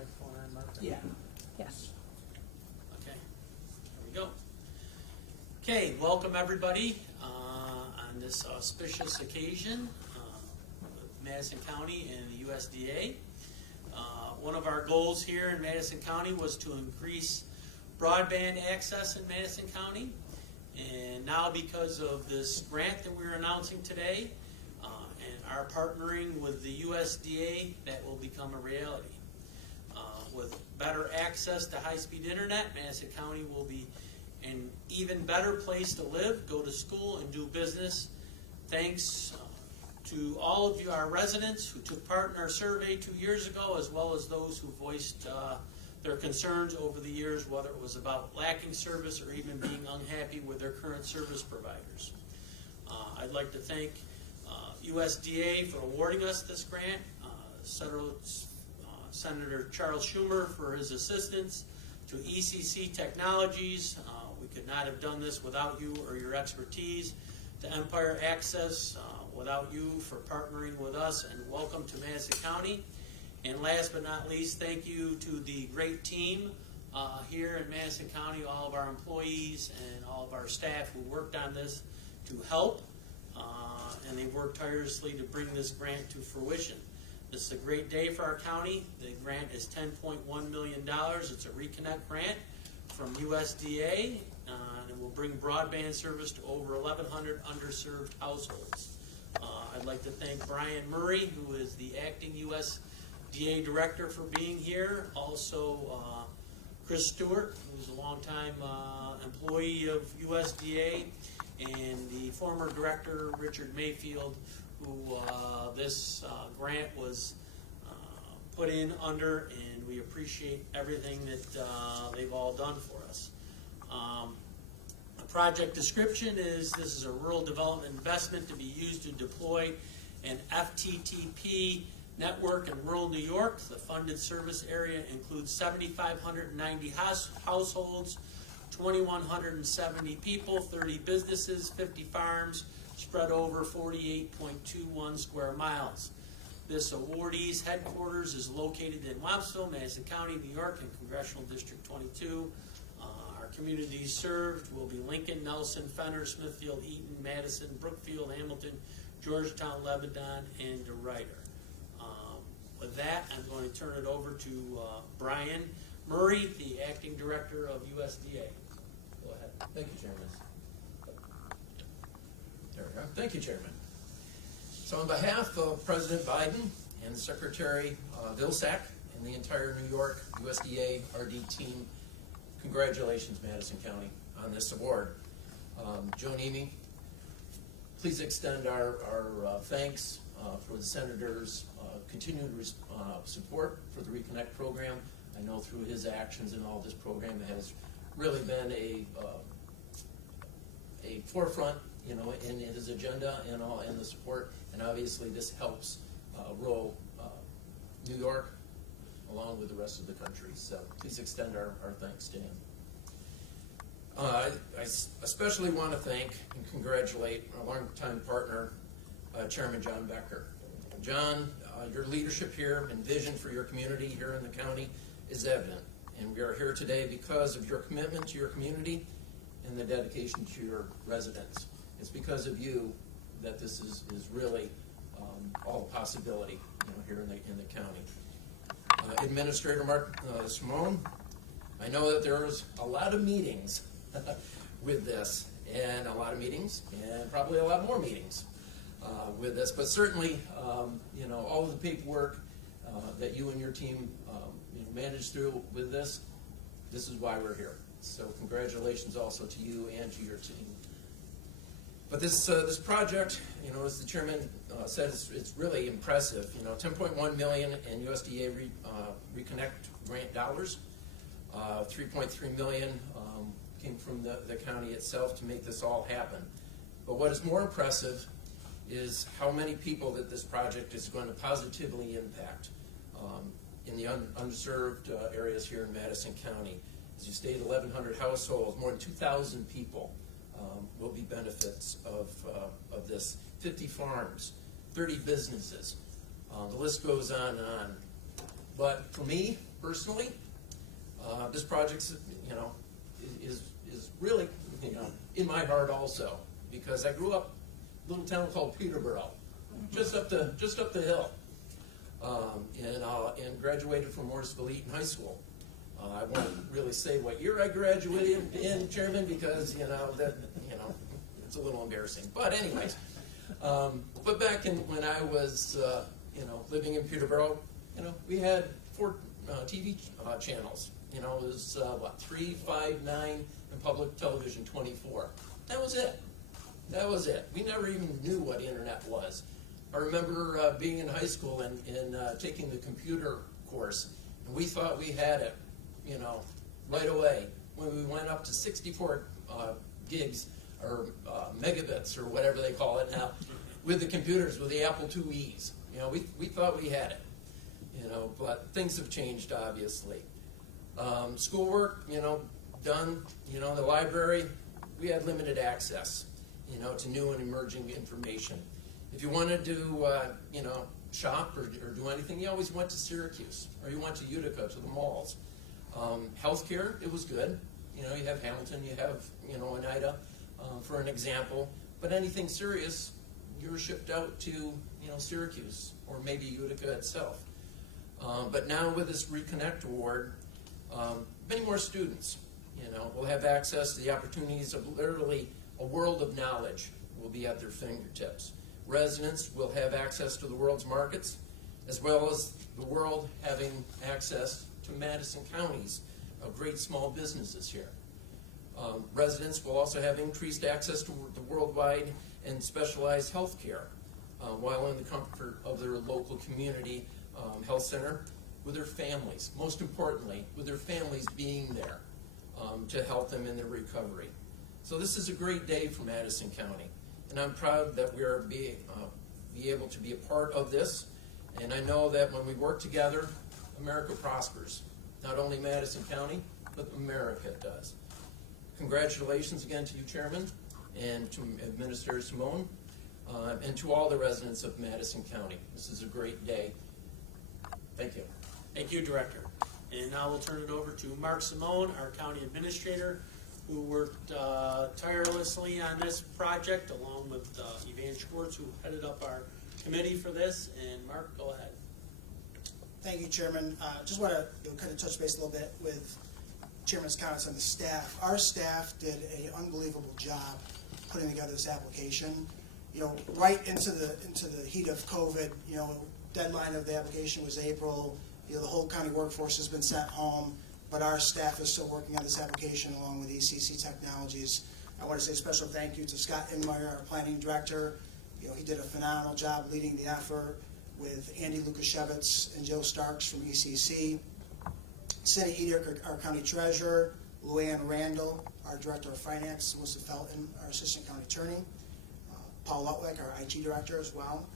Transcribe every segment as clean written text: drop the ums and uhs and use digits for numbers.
microphone on, Mark? Yeah. Yes. Okay, there we go. Okay, welcome everybody on this auspicious occasion with Madison County and the USDA. One of our goals here in Madison County was to increase broadband access in Madison County. And now because of this grant that we're announcing today and our partnering with the USDA, that will become a reality. With better access to high-speed internet, Madison County will be an even better place to live, go to school, and do business. Thanks to all of you, our residents, who took part in our survey 2 years ago, as well as those who voiced their concerns over the years, whether it was about lacking service or even being unhappy with their current service providers. I'd like to thank USDA for awarding us this grant, Senator Charles Schumer for his assistance, to ECC Technologies. We could not have done this without you or your expertise, to Empire Access, without you for partnering with us, and welcome to Madison County. And last but not least, thank you to the great team here in Madison County, all of our employees and all of our staff who worked on this to help, and they worked tirelessly to bring this grant to fruition. This is a great day for our county. The grant is $10.1 million. It's a ReConnect grant from USDA, and it will bring broadband service to over 1,100 underserved households. I'd like to thank Brian Murray, who is the acting USDA director, for being here. Also, Chris Stewart, who's a longtime employee of USDA, and the former director, Richard Mayfield, who this grant was put in under, and we appreciate everything that they've all done for us. The project description is: this is a rural development investment to be used to deploy an FTTP network in rural New York. The funded service area includes 7,590 households, 2,170 people, 30 businesses, 50 farms, spread over 48.21 square miles. This awardee's headquarters is located in Wampsville, Madison County, New York, in Congressional District 22. Our communities served will be Lincoln, Nelson, Fenner, Smithfield, Eaton, Madison, Brookfield, Hamilton, Georgetown, Lebanon, and DeRuyter. With that, I'm going to turn it over to Brian Murray, the acting director of USDA. Go ahead. Thank you, Chairman. There we go. Thank you, Chairman. So on behalf of President Biden and Secretary Vilsack and the entire New York USDA RD team, congratulations, Madison County, on this award. Joe Nemi, please extend our thanks for the Senator's continued support for the ReConnect program. I know through his actions and all this program has really been a forefront, you know, in his agenda and all, and the support, and obviously this helps rural New York along with the rest of the country. So please extend our thanks to him. I especially want to thank and congratulate our longtime partner, Chairman John Becker. John, your leadership here and vision for your community here in the county is evident, and we are here today because of your commitment to your community and the dedication to your residents. It's because of you that this is really all the possibility, you know, here in the county. Administrator Mark Simone, I know that there's a lot of meetings with this, and a lot of meetings, and probably a lot more meetings with this, but certainly, you know, all of the paperwork that you and your team you know, managed through with this is why we're here. So congratulations also to you and to your team. But this project, you know, as the chairman said, it's really impressive. You know, $10.1 million in USDA ReConnect grant dollars. 3.3 million came from the county itself to make this all happen. But what is more impressive is how many people that this project is going to positively impact in the underserved areas here in Madison County. As you stated, 1,100 households, more than 2,000 people will be benefits of this. 50 farms, 30 businesses. The list goes on and on. But for me, personally, this project, you know, is really, you know, in my heart also, because I grew up in a little town called Peterborough, just up the hill, and graduated from Morrisville Eaton High School. I won't really say what year I graduated in, Chairman, because it's a little embarrassing. But anyways, but back when I was living in Peterborough, we had 4 TV channels. It was 3, 5, 9, and public television 24. That was it. That was it. We never even knew what internet was. I remember being in high school and taking the computer course, and we thought we had it, right away. When we went up to 64 gigs or megabits or whatever they call it now, with the computers, with the Apple IIe's, we thought we had it, but things have changed, obviously. Schoolwork, done. The library, we had limited access, to new and emerging information. If you wanted to, shop or do anything, you always went to Syracuse, or you went to Utica, to the malls. Healthcare, it was good. You have Hamilton, you have, Oneida, for an example. But anything serious, you were shipped out to, Syracuse, or maybe Utica itself. But now with this ReConnect award, many more students, will have access to the opportunities of literally a world of knowledge will be at their fingertips. Residents will have access to the world's markets, as well as the world having access to Madison County's great small businesses here. Residents will also have increased access to the worldwide and specialized health care while in the comfort of their local community health center with their families. Most importantly, with their families being there to help them in their recovery. So this is a great day for Madison County, and I'm proud that we are be able to be a part of this. And I know that when we work together, America prospers. Not only Madison County, but America does. Congratulations again to you, Chairman, and to Administrator Simone, and to all the residents of Madison County. This is a great day. Thank you. Thank you, Director. And now we'll turn it over to Mark Simone, our County Administrator, who worked tirelessly on this project, along with Evan Schwartz, who headed up our committee for this. And Mark, go ahead. Thank you, Chairman. Just want to kind of touch base a little bit with Chairman's comments on the staff. Our staff did an unbelievable job putting together this application. Right into the heat of COVID. Deadline of the application was April. The whole county workforce has been sent home, but our staff is still working on this application along with ECC Technologies. I want to say a special thank you to Scott Inmeyer, our planning director. He did a phenomenal job leading the effort, with Andy Lukashevitz and Joe Starks from ECC. Cindy Edick, our county treasurer. Luann Randall, our director of finance. Melissa Felton, our assistant county attorney. Paul Lutwick, our IT director as well.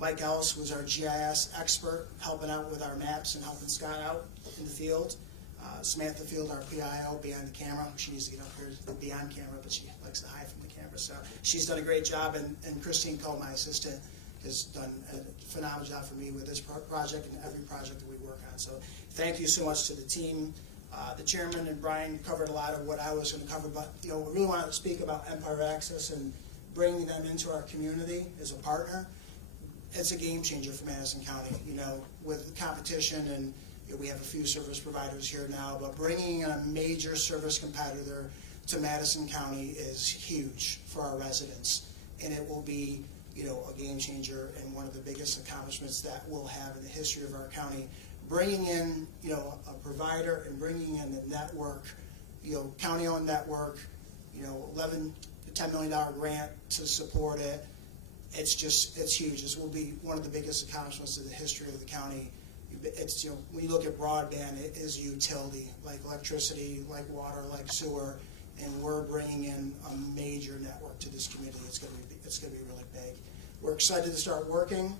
Mike Ellis was our GIS expert, helping out with our maps and helping Scott out in the field. Samantha Field, our PIO, behind the camera. She needs to get up here and be on camera, but she likes to hide from the camera. So she's done a great job, and Christine Cole, my assistant, has done a phenomenal job for me with this project and every project that we work on. So thank you so much to the team. The chairman and Brian covered a lot of what I was going to cover, but we really want to speak about Empire Access and bringing them into our community as a partner. It's a game changer for Madison County, with competition, and we have a few service providers here now, but bringing in a major service competitor to Madison County is huge for our residents, and it will be, a game changer and one of the biggest accomplishments that we'll have in the history of our county. Bringing in, a provider and bringing in the network, county-owned network, $11 to $10 million grant to support it. It's huge. This will be one of the biggest accomplishments in the history of the county. It's, when you look at broadband, it is a utility, like electricity, like water, like sewer, and we're bringing in a major network to this community. It's going to be really big. We're excited to start working.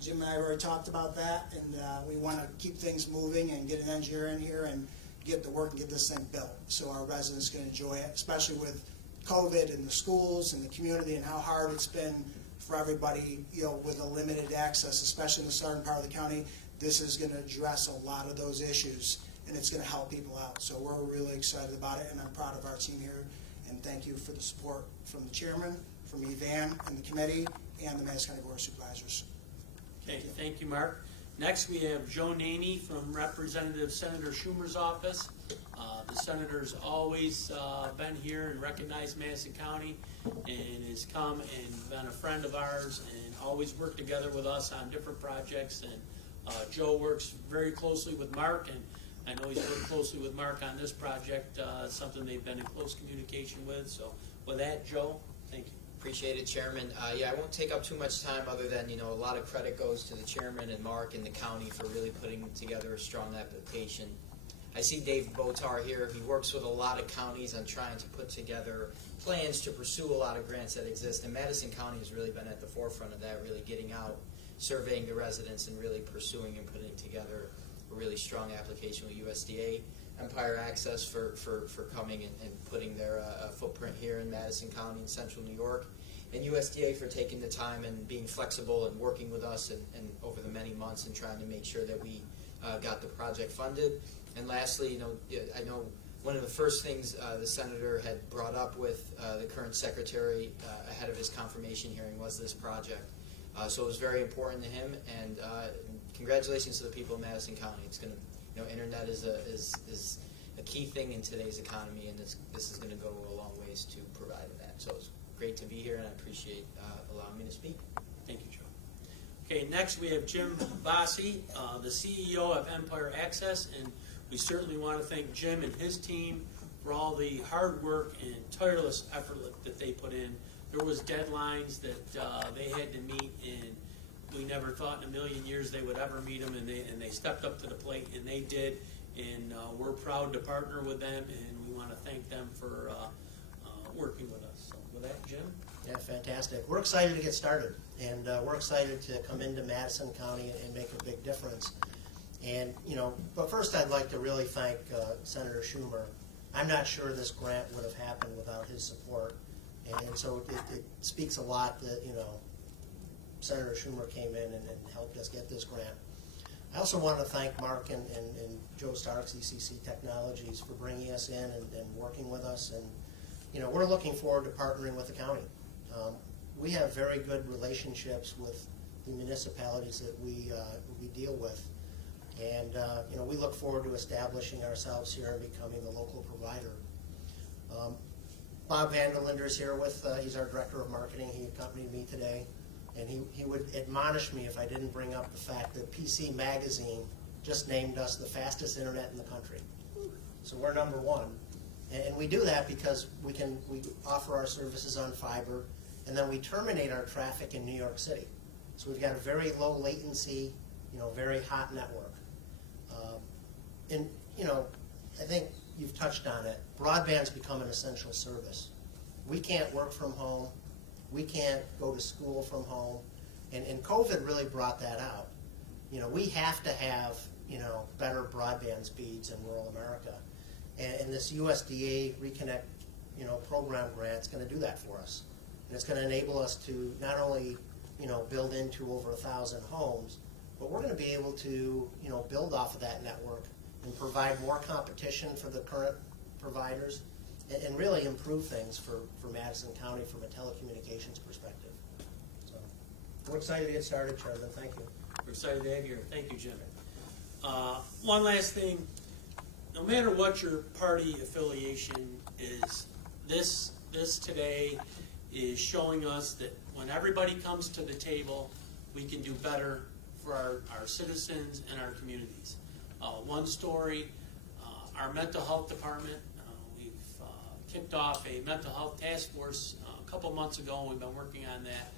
Jim and I have already talked about that, and we want to keep things moving and get an engineer in here and get to work and get this thing built so our residents can enjoy it, especially with COVID and the schools and the community and how hard it's been for everybody, with a limited access, especially in the southern part of the county. this is going to address a lot of those issues, and it's going to help people out. So we're really excited about it, and I'm proud of our team here. And thank you for the support from the chairman, from Evan and the committee, and the Madison County Board of Supervisors. Okay, thank you, Mark. Next, we have Joe Naney from Representative Senator Schumer's office. The senator's always been here and recognized Madison County, and has come and been a friend of ours and always worked together with us on different projects. And Joe works very closely with Mark, and I know he's worked closely with Mark on this project, something they've been in close communication with. So with that, Joe, thank you. Appreciate it, Chairman. Yeah, I won't take up too much time other than, a lot of credit goes to the Chairman and Mark and the county for really putting together a strong application. I see Dave Botar here. He works with a lot of counties on trying to put together plans to pursue a lot of grants that exist, and Madison County has really been at the forefront of that, really getting out, surveying the residents, and really pursuing and putting together a really strong application with USDA Empire Access for coming and putting their footprint here in Madison County and Central New York, and USDA for taking the time and being flexible and working with us and over the many months and trying to make sure that we got the project funded. And lastly, I know one of the first things the Senator had brought up with the current Secretary ahead of his confirmation hearing was this project. So it was very important to him, and congratulations to the people of Madison County. It's going to, internet is a key thing in today's economy, and this is going to go a long ways to provide that. So it's great to be here, and I appreciate allowing me to speak. Thank you, Joe. Okay, next we have Jim Bossie, the CEO of Empire Access, and we certainly want to thank Jim and his team for all the hard work and tireless effort that they put in. There was deadlines that they had to meet, and we never thought in a million years they would ever meet them, and they stepped up to the plate, and they did. And we're proud to partner with them, and we want to thank them for working with us. So with that, Jim? Yeah, fantastic. We're excited to get started, and we're excited to come into Madison County and make a big difference. And, but first I'd like to really thank Senator Schumer. I'm not sure this grant would have happened without his support. And so it speaks a lot that, Senator Schumer came in and helped us get this grant. I also want to thank Mark and Joe Starks, ECC Technologies, for bringing us in and working with us. And, we're looking forward to partnering with the county. We have very good relationships with the municipalities that we deal with. And, we look forward to establishing ourselves here and becoming the local provider. Bob Vanderlinder is here he's our Director of Marketing. He accompanied me today. And he would admonish me if I didn't bring up the fact that PC Magazine just named us the fastest internet in the country. So we're number one. And we do that because we offer our services on fiber, and then we terminate our traffic in New York City. So we've got a very low latency, very hot network. And, I think you've touched on it. Broadband's become an essential service. We can't work from home. We can't go to school from home. And COVID really brought that out. We have to have, better broadband speeds in rural America. And this USDA ReConnect, program grant's going to do that for us. And it's going to enable us to not only, build into over 1,000 homes, but we're going to be able to, build off of that network and provide more competition for the current providers and really improve things for Madison County from a telecommunications perspective. So we're excited to get started, Chairman. Thank you. We're excited to have you here. Thank you, Jim. One last thing. No matter what your party affiliation is, this today is showing us that when everybody comes to the table, we can do better for our citizens and our communities. One story, our mental health department, we've kicked off a mental health task force a couple months ago, and we've been working on that.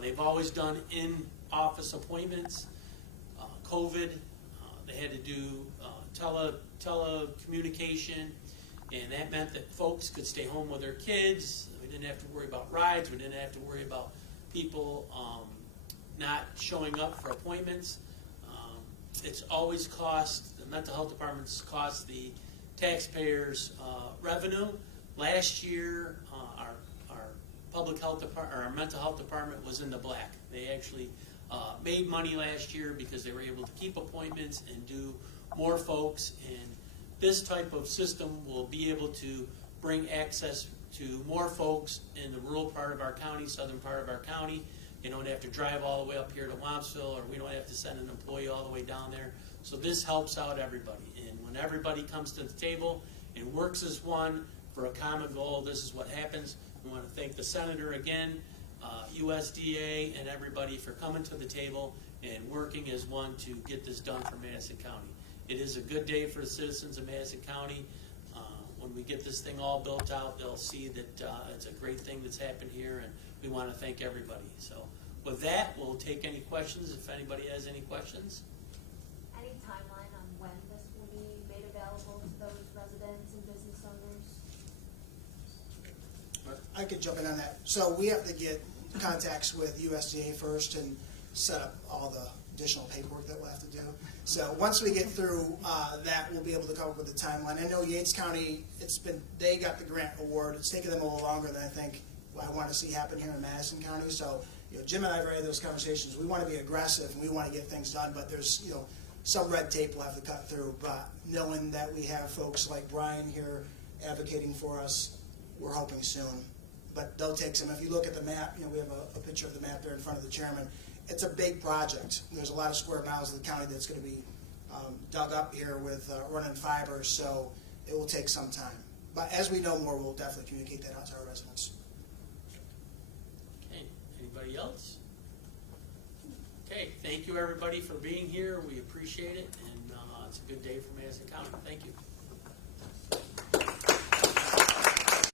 They've always done in-office appointments. COVID, they had to do telecommunication, and that meant that folks could stay home with their kids. We didn't have to worry about rides. We didn't have to worry about people not showing up for appointments. It's always cost, the mental health department's cost the taxpayers revenue. Last year, our public health department, our mental health department was in the black. They actually made money last year because they were able to keep appointments and do more folks. And this type of system will be able to bring access to more folks in the rural part of our county, southern part of our county. You don't have to drive all the way up here to Wampsville, or we don't have to send an employee all the way down there. So this helps out everybody. And when everybody comes to the table and works as one for a common goal, this is what happens. We want to thank the Senator again, USDA, and everybody for coming to the table and working as one to get this done for Madison County. It is a good day for the citizens of Madison County. When we get this thing all built out, they'll see that it's a great thing that's happened here, and we want to thank everybody. So with that, we'll take any questions if anybody has any questions. Any timeline on when this will be made available to those residents and business owners? I could jump in on that. So we have to get contacts with USDA first and set up all the additional paperwork that we'll have to do. So once we get through that, we'll be able to come up with a timeline. I know Yates County, they got the grant award. It's taken them a little longer than I think I want to see happen here in Madison County. So, Jim and I have already had those conversations. We want to be aggressive and we want to get things done, but there's, some red tape we'll have to cut through. But knowing that we have folks like Brian here advocating for us, we're hoping soon. But they'll take some. If you look at the map, we have a picture of the map there in front of the chairman. It's a big project. There's a lot of square miles of the county that's going to be dug up here with running fiber, so it will take some time. But as we know more, we'll definitely communicate that out to our residents. Okay, anybody else? Okay, thank you everybody for being here. We appreciate it, and it's a good day for Madison County. Thank you.